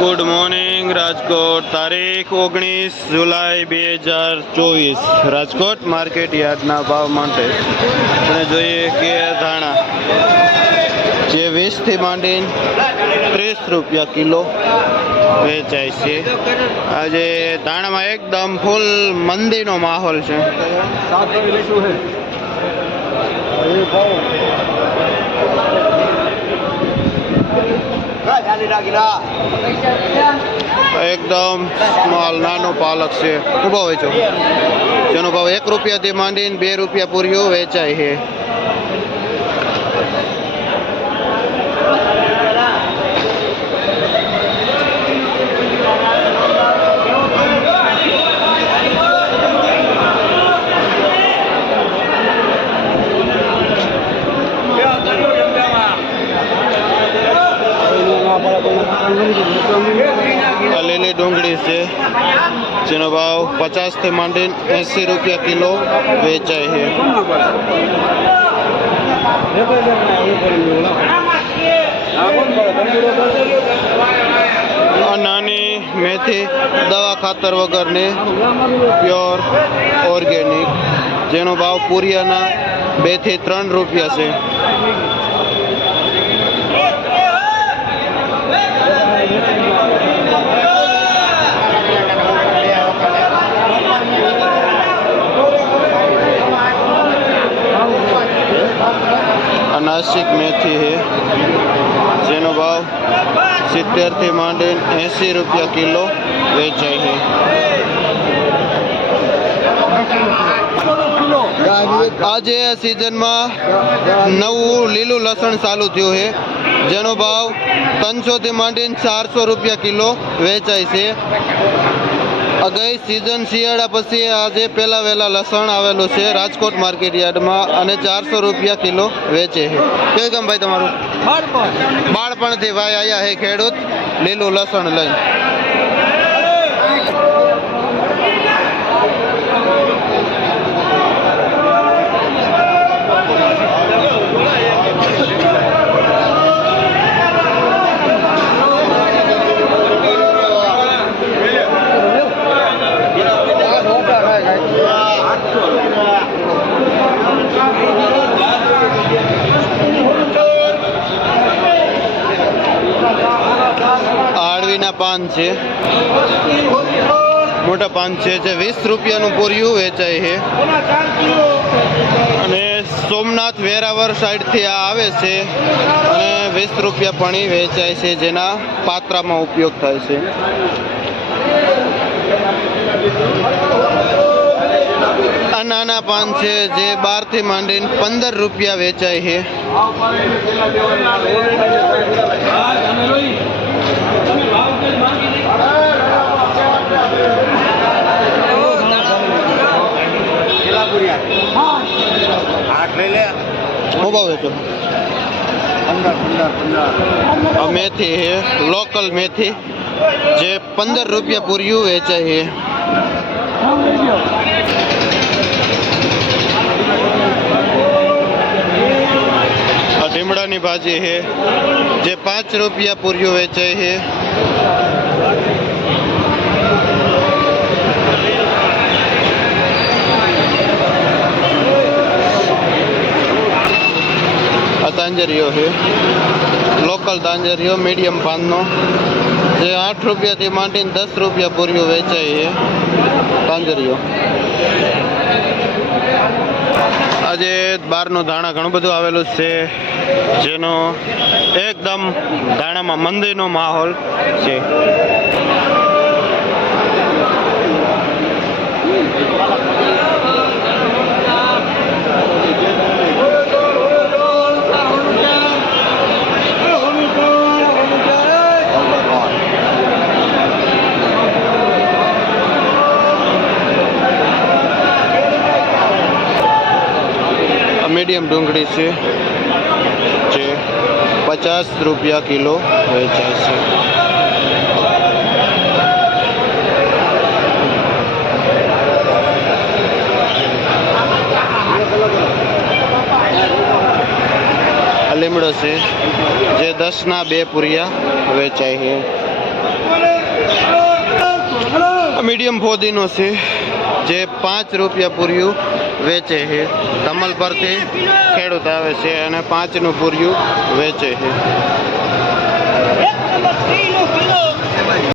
Good morning Rajkot તારીખ ઓગણીસ જુલાઈ બે હજાર ચોવીસ. રાજકોટ માર્કેટ યાર્ડના ભાવ માટે આપણે જોઈએ કે ધાણા જે વીસથી માંડીને ત્રીસ રૂપિયા કિલો વેચાય છે. આજે ધાણામાં એકદમ ફૂલ મંદીનો માહોલ છે. એકદમ સ્મોલ નાનો પાલક છે. ઊભો વેચો? જેનો ભાવ એક રૂપિયાથી માંડીને બે રૂપિયા પૂર્યો વેચાય છે. આ લીલી ડુંગળી છે જેનો ભાવ પચાસથી માંડીને એંસી રૂપિયા કિલો વેચાય છે આ નાની મેથી દવા ખાતર વગરની પ્યોર ઓર્ગેનિક જેનો ભાવ પૂરિયાના બેથી ત્રણ રૂપિયા છે નાસિક મેથી છે જેનો ભાવ સિત્તેરથી માંડીને એંસી રૂપિયા કિલો વેચાય છે આજે સિઝનમાં નવું લીલું લસણ ચાલુ થયું છે જેનો ભાવ ત્રણસોથી માંડીને ચારસો રૂપિયા કિલો વેચાય છે. આ ગઈ સિઝન શિયાળા પછી આજે પહેલાં વહેલા લસણ આવેલું છે રાજકોટ માર્કેટ યાર્ડમાં અને ચારસો રૂપિયા કિલો વેચે છે. કયું ગામ ભાઈ તમારું? બાળપણથી ભાઈ આયા હે ખેડૂત. લીલું લસણ લઈ પાન છે. મોટા પાન છે જે વીસ રૂપિયાનું પૂર્યું વેચાય છે. અને સોમનાથ વેરાવર સાઈડથી આ આવે છે અને વીસ રૂપિયા પાણી વેચાય છે જેના પાત્રામાં ઉપયોગ થાય છે. આ નાના પાન છે જે બારથી માંડીને પંદર રૂપિયા વેચાય છે. હું ભાવ વેચો મેથી લોકલ મેથી જે પંદર રૂપિયા પૂર્યું વેચાય છે. ટીમડાની ભાજી છે જે પાંચ રૂપિયા પૂર્યું વેચાય છે આ તાંજરીઓ છે લોકલ તાંજરીઓ, મીડિયમ પાનનો, જે આઠ રૂપિયાથી માંડીને દસ રૂપિયા પૂર્યું વેચાય છે તાંજરીઓ. આજે બહારનું ધાણા ઘણું બધું આવેલું છે જેનો એકદમ ધાણામાં મંદિરનો માહોલ છે. મીડિયમ ડુંગળી છે, જે પચાસ રૂપિયા કિલો વેચાય છે. લીમડો છે, જે દસના બે પૂરિયા વેચાય છે. મીડિયમ ફોદીનો છે, જે પાંચ રૂપિયા પૂર્યું વેચે છે. ધમલ પરથી ખેડૂત આવે છે અને પાંચનું પૂર્યું વેચે છે.